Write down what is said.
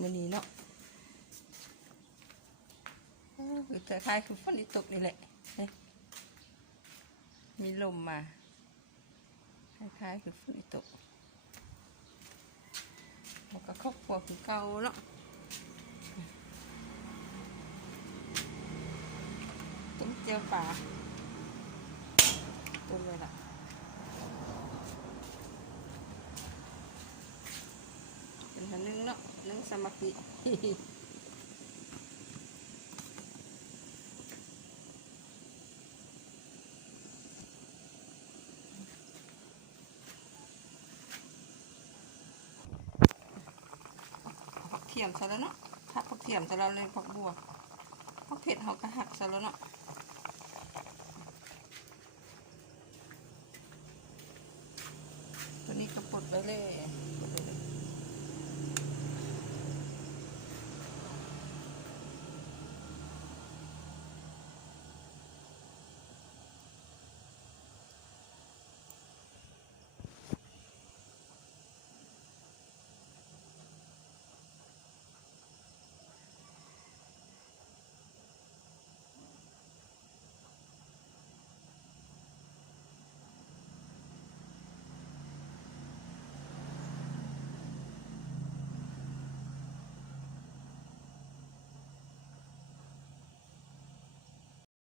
มื้อนี้เนาะคือแต่คล้ายคือฝนตกนี่แหละมีลมมาคล้ายๆคือฝนตกแล้วก็ครอบครัวคือเก่าเนาะต้มเจียวปลาต้มเลยล่ะเป็นหันนึ่งเนาะนึ่งสามัคคีเทียมซะแล้วเนาะผักเทียมซะแล้วเลยผักบัวผักเผ็ดเขาก็หักซะแล้วเนาะตัวนี้ก็ปลดไปเลย